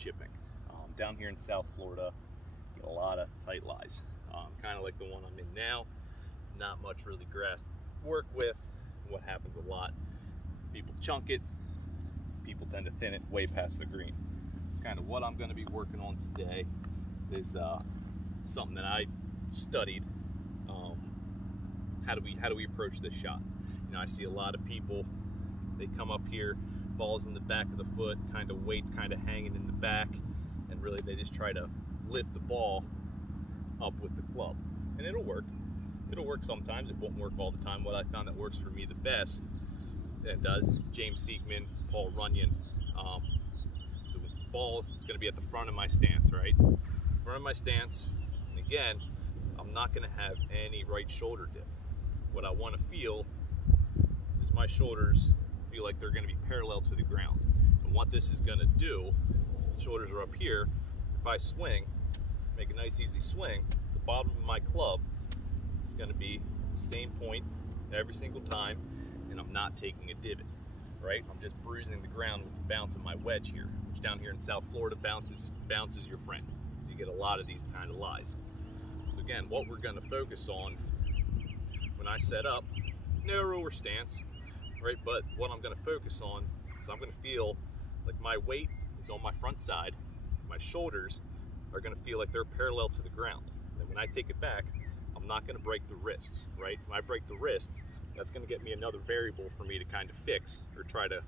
chipping. Down here in South Florida, get a lot of tight lies. Kind of like the one I'm in now. Not much really grass to work with. What happens a lot, people chunk it, people tend to thin it way past the green. Kind of what I'm going to be working on today is something that I studied. How do we approach this shot? You know, I see a lot of people, they come up here, balls in the back of the foot, kind of weights kind of hanging in the back, and really they just try to lift the ball up with the club. And it'll work. It'll work sometimes. It won't work all the time. What I found that works for me the best, and does, James Sieckmann, Paul Runyon. So the ball is going to be at the front of my stance, right? Front of my stance. And again, I'm not going to have any right shoulder dip. What I want to feel is my shoulders feel like they're going to be parallel to the ground. And what this is going to do, shoulders are up here. If I swing, make a nice easy swing, the bottom of my club is going to be the same point every single time, and I'm not taking a divot, right? I'm just bruising the ground with the bounce of my wedge here, which down here in South Florida bounces your friend. So you get a lot of these kind of lies. So again, what we're going to focus on when I set up, narrower stance, right? But what I'm going to focus on is I'm going to feel like my weight is on my front side, my shoulders are going to feel like they're parallel to the ground. And when I take it back, I'm not going to break the wrists, right? When I break the wrists, that's going to get me another variable for me to kind of fix or try to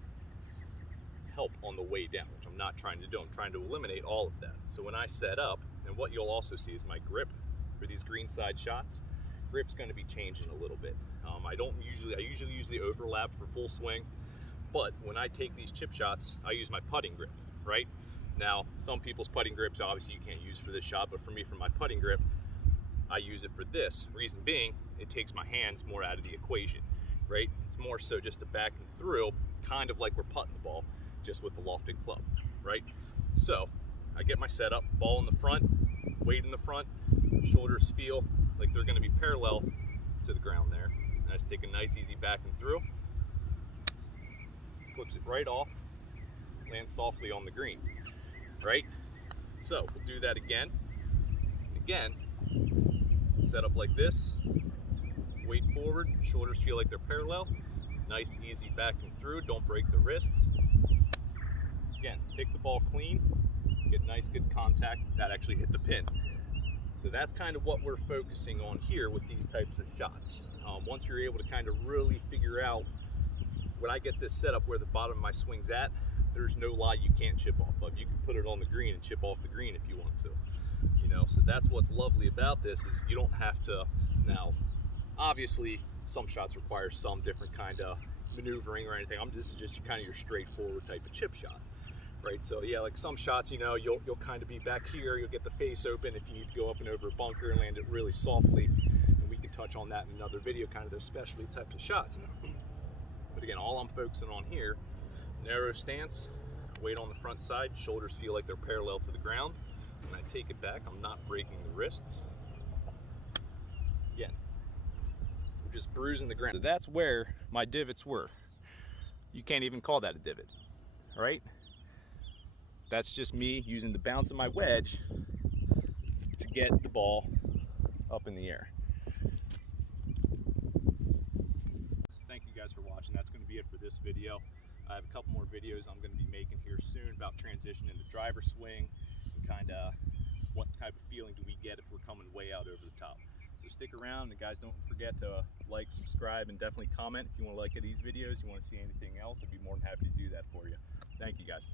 help on the way down, which I'm not trying to do. I'm trying to eliminate all of that. So when I set up, and what you'll also see is my grip for these greenside shots, grip's going to be changing a little bit. I usually use the overlap for full swing, but when I take these chip shots, I use my putting grip, right? Now, some people's putting grips, obviously you can't use for this shot, but for me, for my putting grip, I use it for this. Reason being, it takes my hands more out of the equation, right? It's more so just a back and through, kind of like we're putting the ball, just with the lofted club, right? So, I get my setup, ball in the front, weight in the front, shoulders feel like they're gonna be parallel to the ground there. And I just take a nice easy back and through, clips it right off, lands softly on the green, right? So we'll do that again. Again, set up like this, weight forward, shoulders feel like they're parallel, nice easy back and through, don't break the wrists. Again, pick the ball clean, get nice good contact, that actually hit the pin. So that's kind of what we're focusing on here with these types of shots. Once you're able to kind of really figure out, when I get this set up where the bottom of my swing's at, there's no lie you can't chip off of. You can put it on the green and chip off the green if you want to. You know, so that's what's lovely about this, is you don't have to. Now, obviously, some shots require some different kind of maneuvering or anything. This is just kind of your straightforward type of chip shot. Right, so yeah, like some shots, you know, you'll kind of be back here, you'll get the face open if you need to go up and over a bunker and land it really softly, and we can touch on that in another video, kind of those specialty types of shots. But again, all I'm focusing on here, narrow stance, weight on the front side, shoulders feel like they're parallel to the ground. When I take it back, I'm not breaking the wrists. Again, we're just bruising the ground. So that's where my divots were. You can't even call that a divot, right? That's just me using the bounce of my wedge to get the ball up in the air. So thank you guys for watching. That's going to be it for this video. I have a couple more videos I'm going to be making here soon about transitioning the driver swing and kind of what type of feeling do we get if we're coming way out over the top. So stick around, and guys, don't forget to like, subscribe, and definitely comment if you want to like these videos, you want to see anything else. I'd be more than happy to do that for you. Thank you guys.